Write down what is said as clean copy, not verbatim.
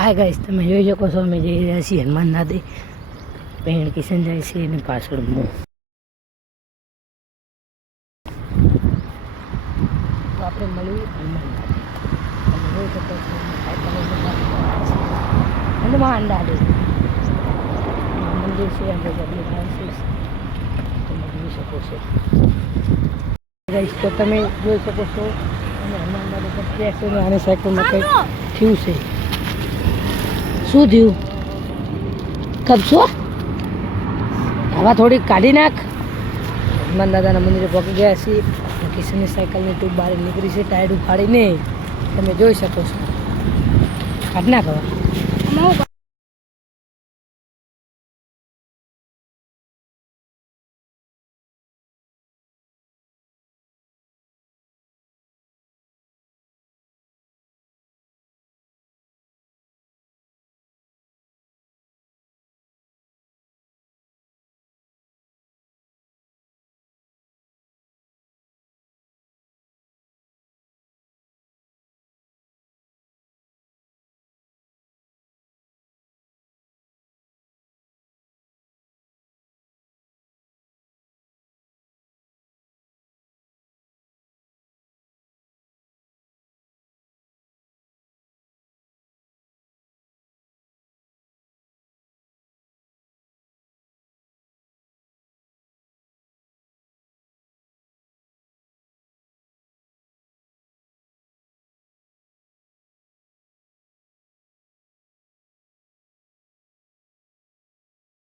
હા ગાઈસ, તમે જોઈ શકો છો અમે જઈ રહ્યા છીએ હનુમાન દાદે. બહેન કિશન જાય છે અને પાછળ હું. તો આપણે મળીએ હનુમાન દાદે. તમે જોઈ શકો છો હનુમાન દાદે મંદિર છે. આપણે ગરમી આવે છે તમે જોઈ શકો છો ગાઈસ. તો તમે જોઈ શકો છો અને હનુમાન દાદે પર છે અને આને સાયકલમાં કંઈક થયું છે. શું થયું? કબજો હવા થોડીક કાઢી નાખ. હનુમાન દાદાના મંદિરે પહોંચી ગયા છીએ. કિશનની સાયકલની ટ્યુબ બહાર નીકળી છે, ટાયર ઉફાડીને. તમે જોઈ શકો છો. કાઢી નાખ હવા.